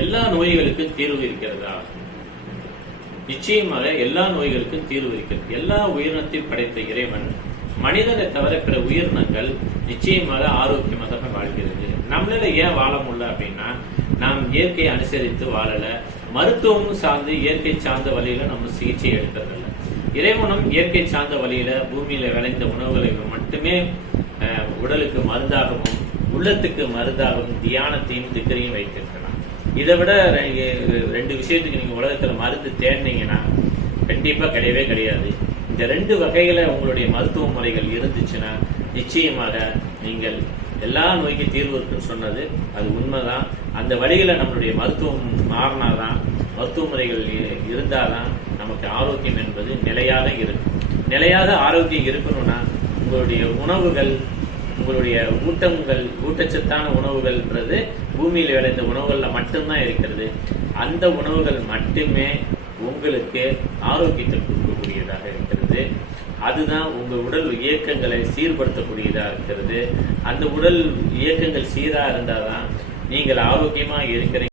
எல்லா நோய்களுக்கும் தீர்வு இருக்கிறதா? நிச்சயமாக எல்லா நோய்களுக்கும் தீர்வு இருக்கிறது. எல்லா உயிரினத்தையும் படைத்த இறைவன் மனிதனை தவிர பிற உயிரினங்கள் நிச்சயமாக ஆரோக்கியமாக வாழ்கிறது. நம்மளால ஏன் வாழ முடியல அப்படின்னா நாம் இயற்கையை அனுசரித்து வாழல. மருத்துவமும் சார்ந்து இயற்கை சார்ந்த வழியில நம்ம சிகிச்சை எடுக்கிறதில்ல. இறைவனும் இயற்கை சார்ந்த வழியில பூமியில விளைந்த உணவுகளை மட்டுமே உடலுக்கு மருந்தாகவும் உள்ளத்துக்கு மருந்தாகவும் தியானத்தையும் திக்கரையும் வைத்திருக்கிறான். இதை விட ரெண்டு விஷயத்துக்கு நீங்க உலகத்துல மருந்து தேடினீங்கன்னா கண்டிப்பா கிடையவே கிடையாது. இந்த ரெண்டு வகையில உங்களுடைய மருத்துவ முறைகள் இருந்துச்சுன்னா நிச்சயமாக நீங்கள் எல்லா நோய்க்கும் தீர்வு இருக்குன்னு சொன்னது அது உண்மைதான். அந்த வழியில நம்மளுடைய மருத்துவம் மாறினாதான் மருத்துவ முறைகள் இருந்தால் இருந்தாதான் நமக்கு ஆரோக்கியம் என்பது நிலையாக இருக்கும். நிலையாக ஆரோக்கியம் இருக்கணும்னா உங்களுடைய உணவுகள் உங்களுடைய ஊட்டங்கள் ஊட்டச்சத்தான உணவுகள்ன்றது பூமியில் விளைந்த உணவுகளில் மட்டும்தான் இருக்கிறது. அந்த உணவுகள் மட்டுமே உங்களுக்கு ஆரோக்கியத்தை கொடுக்கக்கூடியதாக இருக்கிறது. அதுதான் உங்கள் உடல் இயக்கங்களை சீர்படுத்தக்கூடியதாக இருக்கிறது. அந்த உடல் இயக்கங்கள் சீராக இருந்தால் தான் நீங்கள் ஆரோக்கியமாக இருக்கிறீங்க.